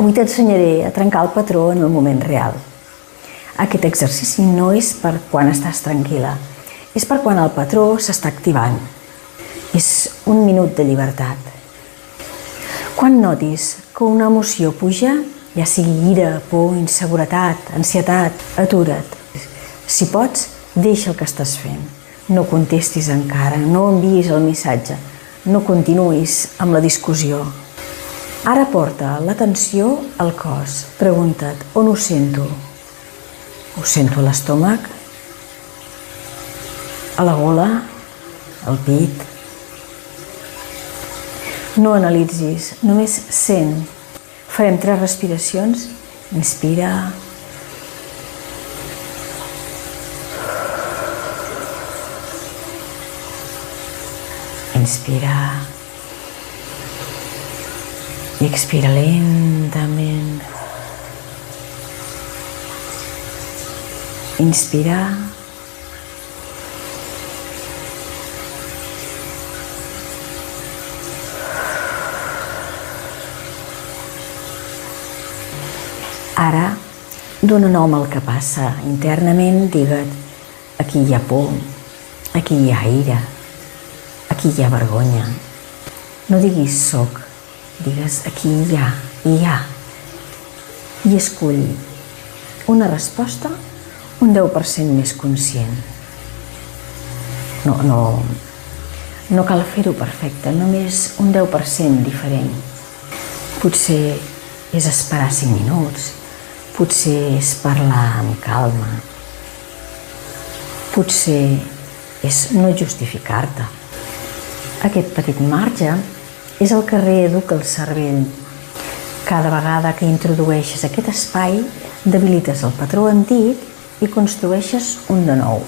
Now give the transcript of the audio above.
Avui t'ensenyaré a trencar el patró en el moment real. Aquest exercici no és per quan estàs tranquil·la, és per quan el patró s'està activant. És un minut de llibertat. Quan notis que una emoció puja, ja sigui ira, por, inseguretat, ansietat, atura't. Si pots, deixa el que estàs fent. No contestis encara, no enviïs el missatge, no continuïs amb la discussió. Ara porta l'atenció al cos. Pregunta't, on ho sento? Ho sento a l'estómac? A la gola? Al pit? No analitzis, només sent. Farem 3 respiracions. Inspira. Inspira. I expira lentament. Inspira. Ara, dona nom al que passa. Internament, digue't, aquí hi ha por, aquí hi ha ira, aquí hi ha vergonya. No diguis soc, digues aquí hi ha. I escull una resposta un 10% més conscient. No cal fer-ho perfecte, només un 10% diferent. Potser és esperar 5 minuts, potser és parlar amb calma, potser és no justificar-te. Aquest petit marge és el que reeduca el cervell. Cada vegada que introdueixes aquest espai, debilites el patró antic i construeixes un de nou.